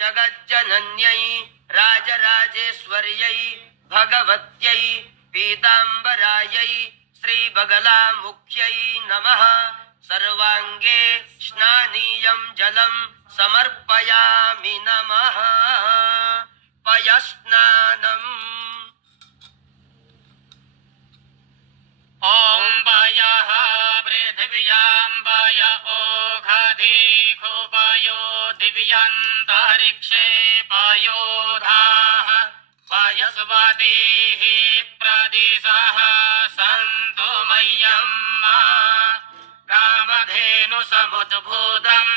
जगज्जनन्यै राजराजेश्वर्यै भगवत्यै पीताम्बरायै श्रीबगलामुख्यै नमः। सर्वांगे स्नानीयं जलं समर्पयामि नमः। पयस्नानम्। ॐ पयः पृथिव्यां पय ओषधीषु पयो दिव्यन्तरिक्षे पयोधाः पयस्वतीः प्रदिशः सन्तु मह्यम्। कामधेनुसमुद्भूतम्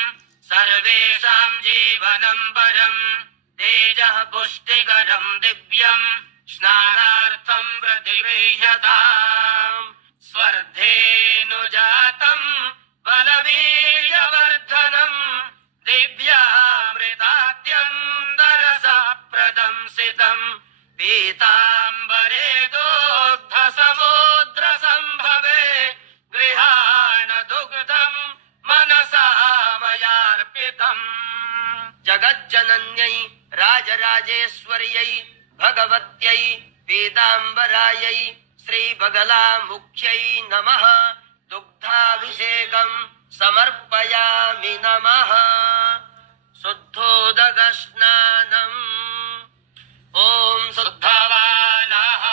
सर्वेषां जीवनं परम् तेजः पुष्टिकरं दिव्यम् स्नानार्थं प्रतिगृह्यताम्। स्वर्धेनुजातम् बलवीर्यवर्धनम् दिव्यामृताद्यन्तरसप्रदंसितम् पीताम्बरे दुग्धसमुद्रसम्भवे गृहाण दुग्धम् मनसा मयार्पितम्। जगज्जनन्यै राजराजेश्वर्यै भगवत्यै पीताम्बरायै श्रीबगलामुख्यै नमः। दुग्धाभिषेकं समर्पयामि नमः। शुद्धोदकस्नानम्। ॐ शुद्धवानः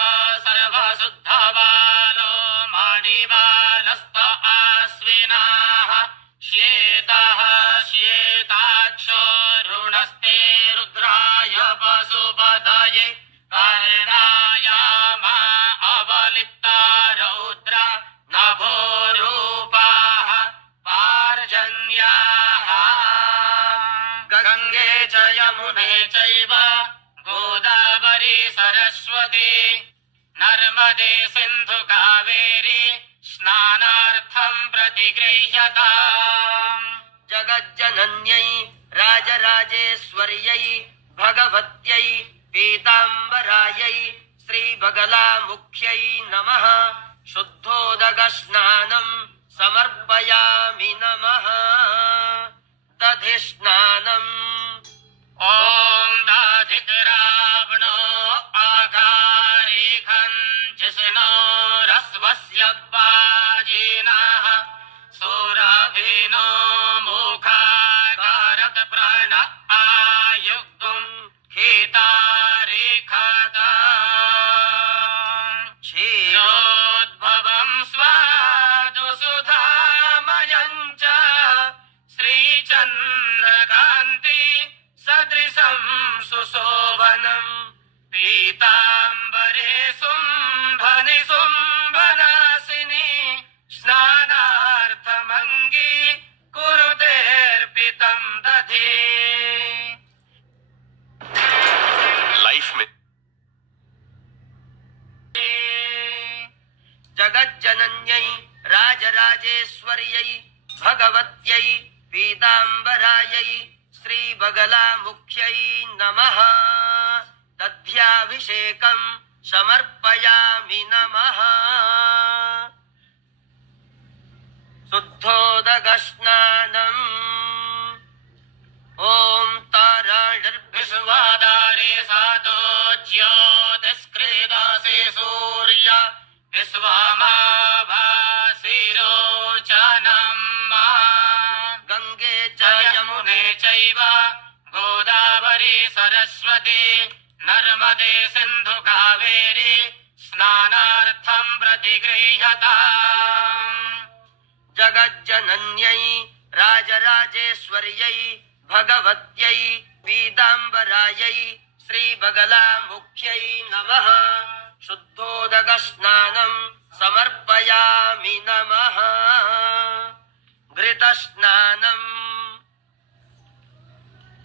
सर्वशुद्धवानो मणिवालस्त आश्विनाः श्वेतः श्वेताक्षो ऋणस्ते रुद्राय पशुपतये कर्णाय मा अवलिप्ता रौद्रा नभोरूपाः पार्जन्याः। गंगे च यमुने चैव गोदावरी सरस्वती नर्मदे सिन्धु कावेरी स्नानार्थं प्रतिगृह्यताम्। जगज्जनन्यै राजराजेश्वर्यै भगवत्यै पीताम्बरायै श्रीबगलामुख्यै नमः। शुद्धोदकस्नानं समर्पयामि नमः। दधिस्नानम्। ॐ दधिरावणो अघारिघं जिष्णो रस्वस्य वाजिनः सुरभिनो मुखाकारक प्राण आयुक्तुं हितारिखता क्षीरोद्भवं स्वादु सुधामयं च श्रीचन्द्रकान्ति सदृशं सुशोभनम् पीताम्बरे शुम्भनि शुम्भनाशिनी स्नानार्थमङ्गी कुरुतेऽर्पितं दधि। लाइफ में जगज्जनन्यै राजराजेश्वर्यै भगवत्यै पीताम्बरायै श्रीबगलामुख्यै नमः। दध्याभिषेकं समर्पयामि नमः। शुद्धोदकस्नानम्। ॐ ताराणिर्विश्वाधारे साधो ज्योतिष्कृदासे सूर्य विश्वमाभासिरोचनम्। गंगे च यमुने चैव गोदावरी सरस्वती नर्मदे सिन्धु कावेरी स्नानार्थं प्रतिगृह्यताम्। जगज्जनन्यै राजराजेश्वर्यै भगवत्यै पीताम्बरायै श्रीबगलामुख्यै नमः। शुद्धोदकस्नानं समर्पयामि नमः। घृतस्नानम्।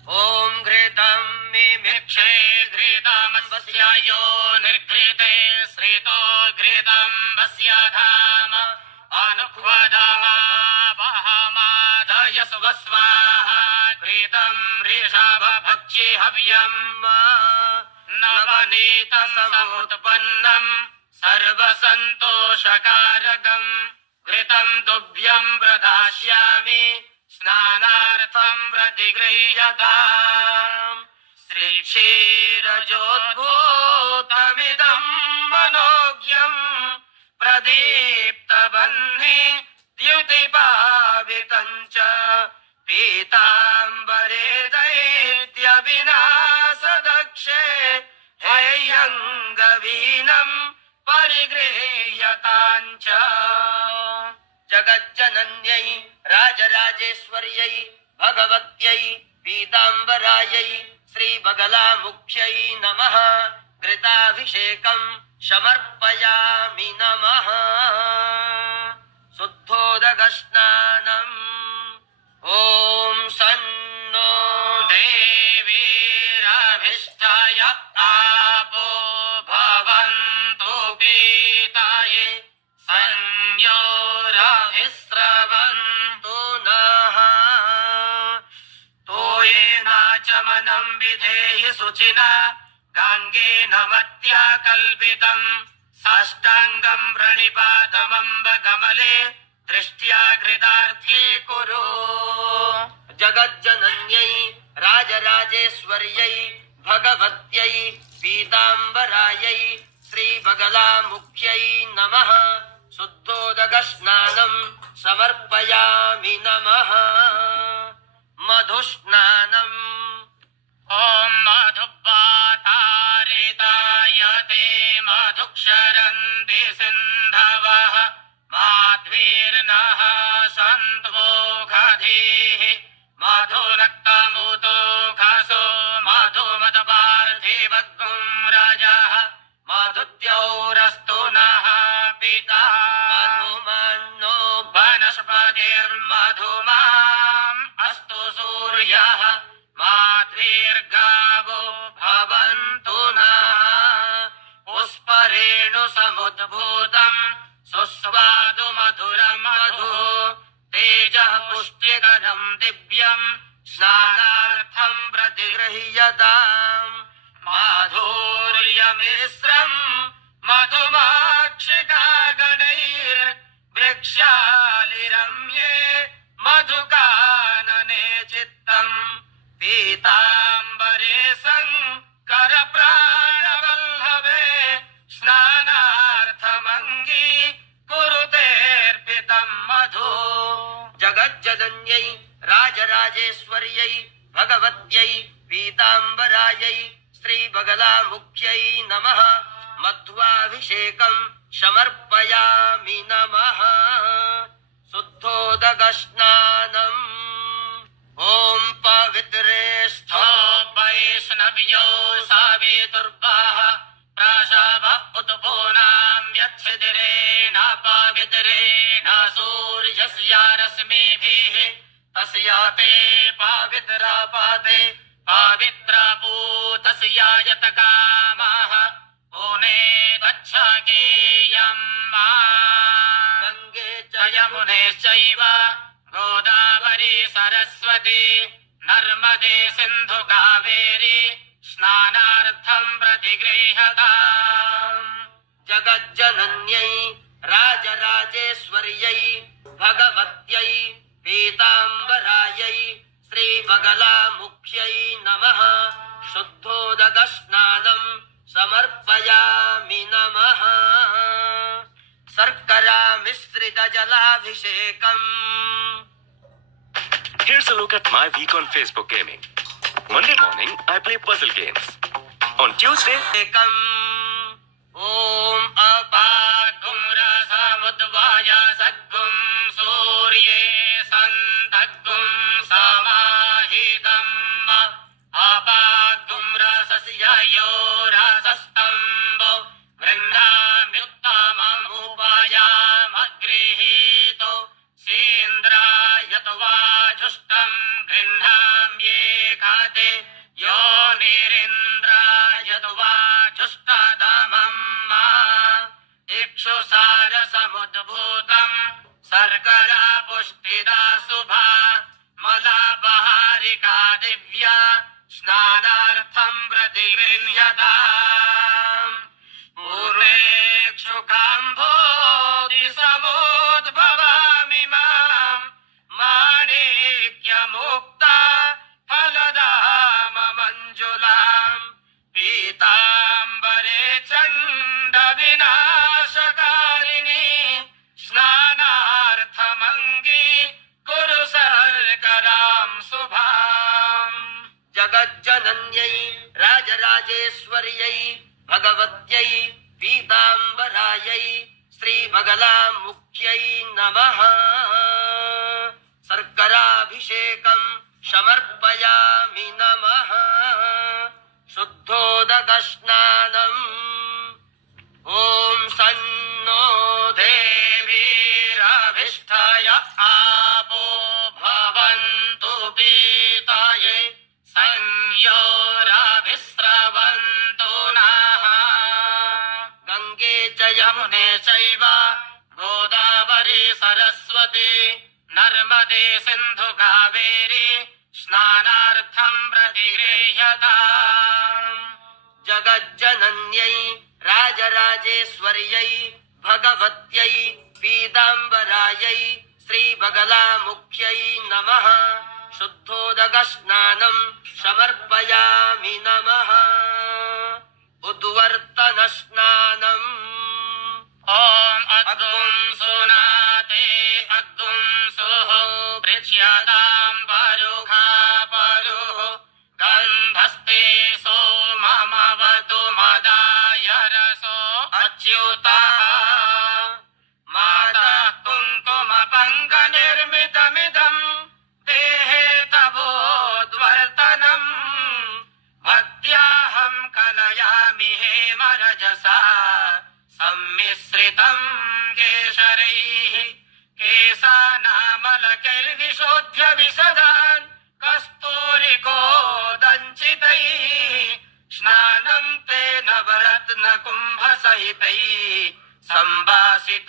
ॐ घृतं मिमिक्षे घृतमस्य यो निर्घृते श्रितो घृतं वस्य धाम अनुह्वदमावहमादयस्व स्वाहा। घृतं वृषभभक्षि हव्यम् नवनीतसमुत्पन्नम् सर्वसन्तोषकारकम् घृतं तुभ्यं प्रदास्यामि स्नानार्थं प्रतिगृह्यताम् श्रीक्षीरजोद्भूतमिदं मनोज्ञम् प्रदीप्तबह्नि द्युतिपावितं च पीताम्बरे दैत्यविनाशदक्षे हेयङ्गवीनं परिगृह्यताञ्च जगज्जनन्यै राजराजेश्वर्यै भगवत्यै पीताम्बरायै श्रीबगलामुख्यै नमः घृताभिषेकं समर्पयामि नमः शुद्धोदकस्नानम् ॐ सन्नो देवीरभिष्टाय आपो भवन्तु पीताये संयोरभिस्रवन्तु नः तोयेनाचमनं विधेहि शुचिना गाङ्गेन मत्या कल्पितम् साष्टाङ्गं प्रणिपातमम्बकमले दृष्ट्या कृतार्थी कुरु जगज्जनन्यै राजराजेश्वर्यै भगवत्यै पीताम्बरायै श्रीबगलामुख्यै नमः शुद्धोदकस्नानं समर्पयामि नमः मधुस्नानम् ॐ मधुपातारिताय ते मधुक्षरन्ति सिन्धवः माध्वीर्नः सन्त्वोषधीः मधुनक्तमुदोषसो मधुमदपार्थिवग्गुं राजः मधुद्यौरस्तु नः पिता मधुमन्नो वनस्पतिर्मधुमाम् अस्तु सूर्यः माध्वीर्गावो भवन्तु नः पुष्परेणु समुद्भूतम् सुस्वादु मधुरं मधु तेजः पुष्टिकरं दिव्यम् स्नानार्थं प्रतिगृह्यताम् माधुर्यमिश्रम् मधुमाक्षिकागणैर्वृक्षालिरम्ये मधुकानने चित्तम् पीताम्बरे शङ्करप्राणवल्लभे स्नानार्थमङ्गी कुरुतेऽर्पितं मधु जगज्जनन्यै राजराजेश्वर्यै भगवत्यै पीताम्बरायै श्रीबगलामुख्यै नमः मध्वाभिषेकं समर्पयामि नमः शुद्धोदकस्नानम् ॐ पवित्रे स्थो वैष्णव्यो सावितुर्वाः प्रसव उत्पूनां यच्छिदिरेण पवित्रेण सूर्यस्य रश्मिभिः तस्या ते पवित्रपदे पवित्रभूतस्य यत्कामः पुने गच्छकेयं मा गङ्गे च यमुनेश्चैव गोदावरी सरस्वती नर्मदे सिन्धु कावेरी स्नानार्थं प्रतिगृह्यताम् जगज्जनन्यै राजराजेश्वर्यै भगवत्यै पीताम्बरायै श्रीबगलामुख्यै नमः शुद्धोदकस्नानं समर्पयामि नमः शर्करामिश्रितजलाभिषेकम् Here's a look at my week on Facebook Gaming. Monday morning, I play puzzle games. On Tuesday, एकम् ॐ अपागुं रसमुद्वाय सद्गुं सूर्ये सन्तग्गुं समाहितम् अपागुं रसस्य यो रसस्तम्भो गृह्णाम्युत्तममुपायामगृहीतो सीन्द्राय वाजुष्टं गृह्णाम्ये खादे यो निरिन्द्राय वाजुष्टदमम् इक्षुसारसमुद्भूतम् शर्करा पुष्टिदा शुभा मलापहारिका दिव्या स्नानार्थं प्रतिगृह्यताम् पूर्वेक्षुकाम्भोधि समुद्भवामि माम् माणिक्य जगज्जनन्यै राजराजेश्वर्यै भगवत्यै पीताम्बरायै श्रीबगलामुख्यै नमः। शर्कराभिषेकं समर्पयामि नमः। शुद्धोदकस्नानम् ॐ सन्नो देवीरभिष्ठाय आपो भवन्तु पीताये संयोराभिस्रवन्तु नः। गङ्गे च यमुने चैव गोदावरी सरस्वती नर्मदे सिन्धु कावेरी स्नानार्थं प्रतिगृह्यताम्। जगज्जनन्यै राजराजेश्वर्यै भगवत्यै पीताम्बरायै श्रीबगलामुख्यै नमः। शुद्धोदकस्नानं समर्पयामि नमः। उद्वर्तनस्नानम् ॐ अग्गुं सुनाते अग्गुं सुः पृच्छ्यतां परुखा परुः गन्धस्ते सोममवतु मदाय रसो अच्युतः। माता कुङ्कुमपङ्कनिर्मितमिदं देहे तवोद्वर्तनम् भक्त्याहं कलयामि हेमरजसा सम्मिश्रितं केशरैः। केशानामलकैर्विशोध्य विशदान् कस्तूरिकोदञ्चितैः स्नानं तेन वरत्नकुम्भसहितैः सम्भासितोष्णोदकैः।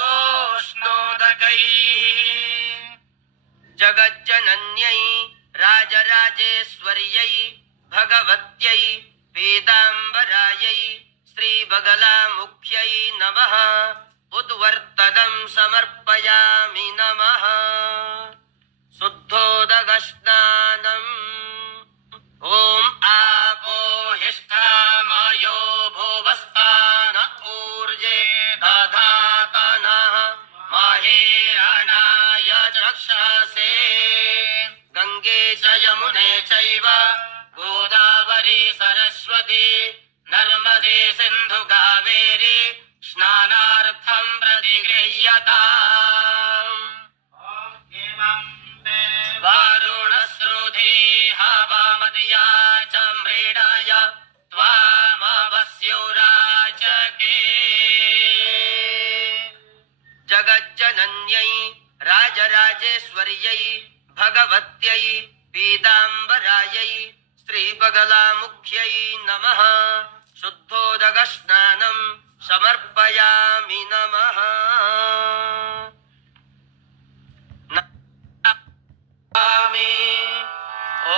जगज्जनन्यै राजराजेश्वर्यै भगवत्यै पीताम्बरायै श्रीबगलामुख्यै नमः। उद्वर्तनं समर्पयामि नमः। शुद्धोदकस्नानम् ॐ आपो हिष्ठामयो भुवस्तान ऊर्जे दधातनः महेरणाय चक्षसे। गङ्गे च यमुने चैव गोदावरी सरस्वती नर्मदे सिन्धु कावेरी स्नानार्थं प्रतिगृह्यताम्। वरुणश्रुधि हवामद्या च मृडाय त्वामवस्युराचके। जगज्जनन्यै राजराजेश्वर्यै भगवत्यै पीताम्बरायै श्रीबगलामुख्यै नमः। शुद्धोदकस्नानं समर्पयामि नमः। ॐ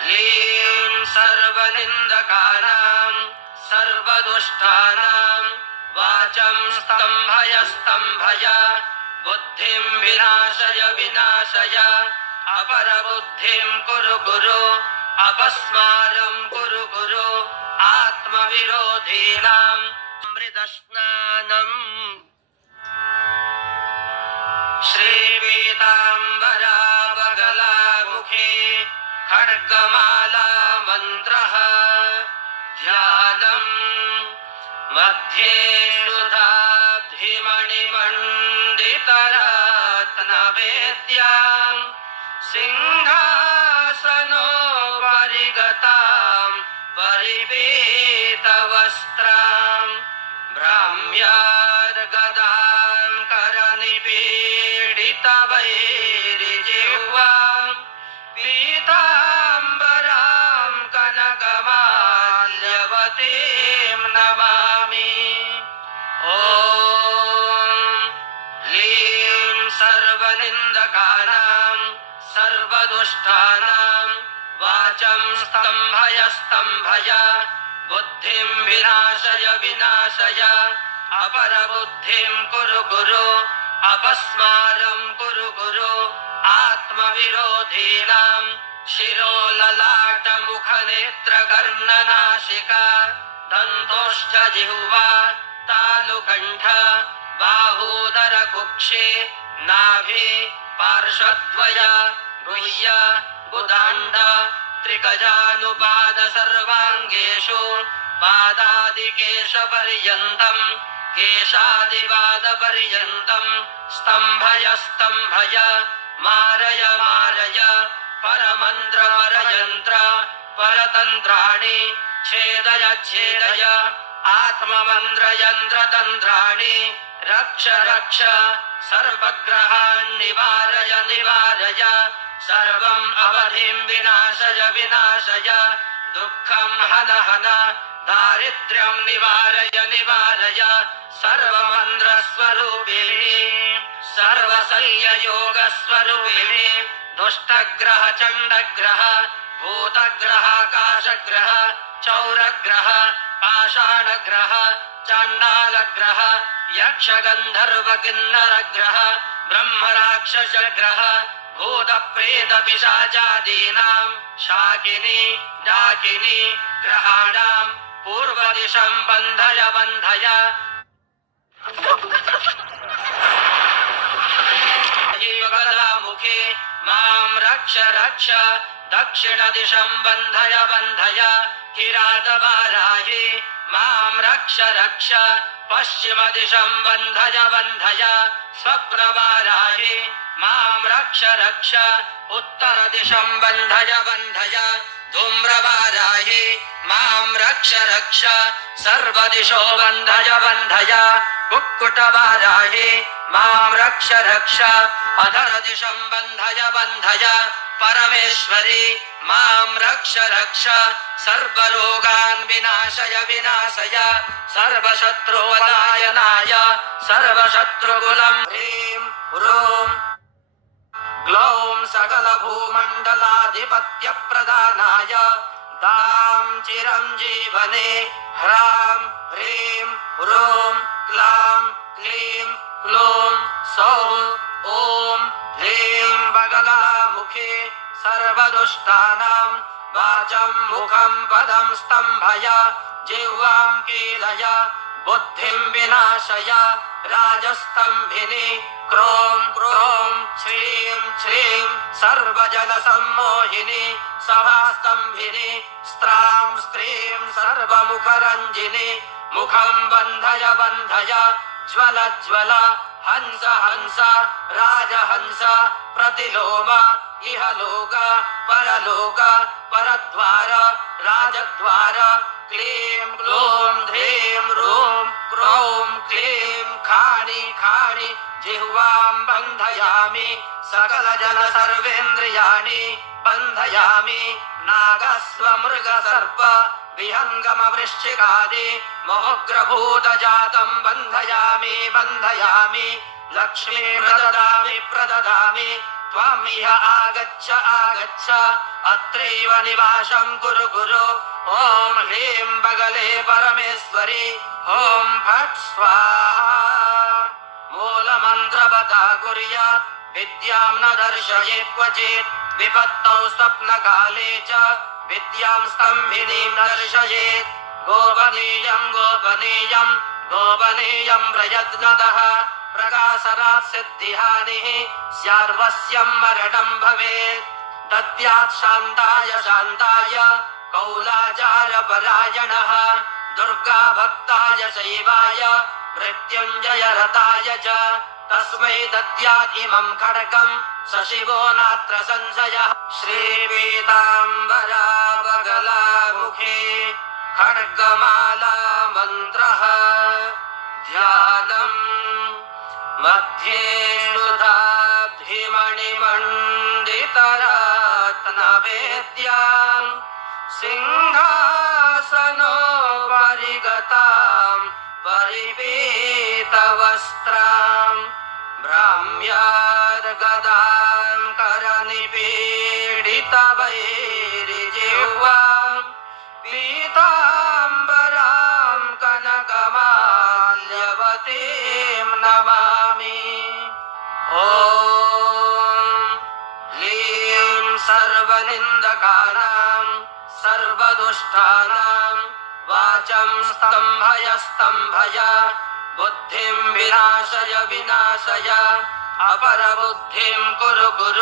ह्लीं सर्वनिन्दकानां सर्वदुष्टानां वाचं स्तम्भय स्तम्भय बुद्धिं विनाशय विनाशय अपरबुद्धिं कुरु कुरु अपस्मारं कुरु कुरु आत्मविरोधीनाम् अमृतस्नानम् श्रीपीताम्बरा बगलामुखी खड्गमाला मन्त्रः ध्यानम् मध्ये सुधाब्धिमणिमण्डितरत्नवेद्याम् सिंहासनोपरि गताम् परिपीतवस्त्राम् भ्राम्यार्गदाम् करनिपीडितवैरिजिह्वाम् पीताम्बराम् कनकमाल्यवतीम् नमामि। ॐ ह्लीं सर्वनिन्दकानां सर्वदुष्टानां वाचं स्तम्भय स्तम्भय बुद्धिं विनाशय विनाशय अपरबुद्धिं कुरु कुरु अपस्मारं कुरु कुरु आत्मविरोधीनां शिरोललाटमुखनेत्रकर्णनासिका दन्तोश्च जिह्वा तालुकण्ठ बाहूदर कुक्षे नाभि पार्श्वद्वय गुह्य उदाण्ड त्रिकजानुपाद सर्वाङ्गेषु पादादिकेशपर्यन्तम् केशादिपादपर्यन्तम् स्तम्भय स्तम्भय मारय मारय परमन्त्र परयन्त्र परतन्त्राणि छेदय छेदय आत्ममन्त्रयन्त्रतन्त्राणि रक्ष रक्ष सर्वग्रहान् निवारय निवारय सर्वम् अवधिम् विनाशय विनाशय दुःखम् हन हन दारिद्र्यम् निवारय निवारय सर्वमन्त्रस्वरूपिणी सर्वशल्ययोगस्वरूपिणी दुष्टग्रह चण्डग्रह भूतग्रह काशग्रह चौरग्रह पाषाणग्रह चाण्डालग्रह यक्षगन्धर्व किन्नरग्रह ब्रह्मराक्षसग्रह भूतप्रेतपिशाचादीनाम् शाकिनी डाकिनी ग्रहाणाम् पूर्वदिशम् बन्धय बन्धय मुखे माम् रक्ष रक्ष दक्षिणदिशम् बन्धय बन्धय किरातवाराहि माम् रक्ष रक्ष पश्चिमदिशम् बन्धय बन्धय स्वप्नवाराहि माम् रक्ष रक्ष उत्तरदिशम् बन्धय बन्धय धूम्रवाराहि माम् रक्ष रक्ष सर्वदिशो बन्धय बन्धय कुक्कुटवाराहि माम् रक्ष रक्ष अधरदिशम् बन्धय बन्धय परमेश्वरी माम् रक्ष रक्ष सर्वरोगान् विनाशय विनाशय सर्वशत्रुपलायनाय सर्वशत्रुकुलम् ह्रीं ह्रूं ग्लौं सकलभूमण्डलाधिपत्यप्रदानाय दां चिरञ्जीवने ह्रां ह्रीं ह्रूं क्लां क्लीं क्लूं सौं ॐ ह्रीं बगलामुखे सर्वदुष्टानां वाचं मुखं पदं स्तम्भय जिह्वां कीलय बुद्धिं विनाशय राजस्तम्भिनि क्रों क्रों श्रीं श्रीं सर्वजनसम्मोहिनि सभास्तम्भिनि स्त्रां स्त्रीं सर्वमुखरञ्जिनि मुखं बन्धय बन्धय ज्वल ज्वल हंस हंस राजहंस प्रतिलोम इहलोक परलोक परद्वार राजद्वार क्लीं क्लूं ह्रीं ह्रूं क्रों क्लीं खाणि खाणि जिह्वां बन्धयामि सकलजन सर्वेन्द्रियाणि बन्धयामि नागस्व मृगसर्प विहङ्गम वृश्चिकादि मोग्रभूतजातं बन्धयामि बन्धयामि लक्ष्मी प्रददामि प्रददामि त्वम् इह आगच्छ आगच्छ अत्रैव निवासं कुरु कुरु ॐ ह्रीं बगले परमेश्वरी ॐ फट् स्वाहा मूलमन्त्रवता कुर्यात् विद्यां न दर्शयेत् क्वचित् विपत्तौ स्वप्नकाले च विद्यां स्तम्भिनीं दर्शयेत् गोपनीयं गोपनीयं गोपनीयं प्रयत्नतः प्रकाशरात् सिद्धिहानिः स्यार्वस्यं मरणं भवेत् दद्यात् शान्ताय शान्ताय कौलाचारपरायणः दुर्गा भक्ताय शैवाय मृत्युञ्जय रताय च तस्मै दद्यात् इमं खड्गं सशिवो नात्र संशयः श्रीपीताम्बरा बगलामुखे खड्गमाला मन्त्रः ध्यानम् मध्ये सुधाब्धिमणिमण्डितरत्नवेद्यां सिंहासनोपरिगतां परिपीतवस्त्रां भ्राम्यार्गदां करनिपीडितवैरिजिह्वां पीताम्बरां कनकमाल्यवतीं नमामि ॐ ह्रीं सर्वनिन्दकानां सर्वदुष्टानां वाचं स्तम्भय स्तम्भय बुद्धिं विनाशय विनाशय अपरबुद्धिं कुरु कुरु